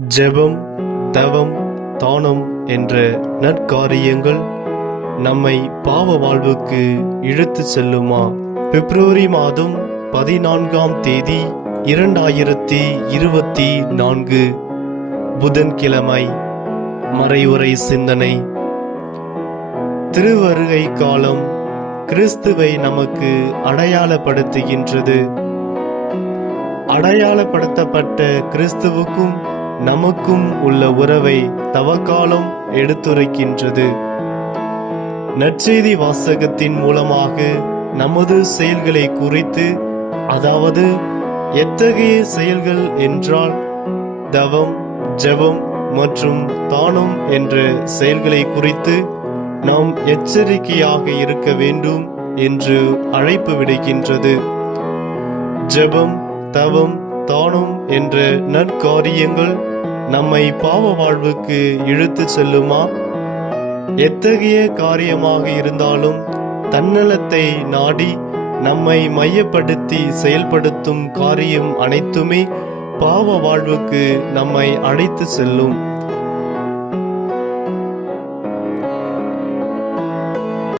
ஜெபம் தவம் தானம் என்ற நற்காரியங்கள் நம்மை பாவ வாழ்வுக்கு இழுத்து செல்லுமா? பிப்ரவரி மாதம் பதினான்காம் தேதி இரண்டாயிரத்தி இருபத்தி நான்கு புதன்கிழமை. மறைவுரை சிந்தனை. திருவருகை காலம் கிறிஸ்துவை நமக்கு அடையாளப்படுத்துகின்றது. அடையாளப்படுத்தப்பட்ட கிறிஸ்துவுக்கும் நமக்கும் உள்ள உறவை தவக்காலம் எடுத்துரைக்கின்றது. நற்செய்தி வாசகத்தின் மூலமாக நமது செயல்களை குறித்து அதாவது எத்தகைய செயல்கள் என்றால் தவம் ஜெபம் மற்றும் தானம் என்ற செயல்களை குறித்து நாம் எச்சரிக்கையாக இருக்க வேண்டும் என்று அழைப்பு விடுக்கின்றது. ஜெபம் தவம் தானும் என்ற நற்காரியங்கள் நம்மை பாவ வாழ்வுக்கு இழுத்து செல்லுமா? எத்தகைய காரியமாக இருந்தாலும் தன்னலத்தை நாடி நம்மை மையப்படுத்தி செயல்படுத்தும் காரியம் அனைத்துமே பாவ வாழ்வுக்கு நம்மை அழைத்து செல்லும்.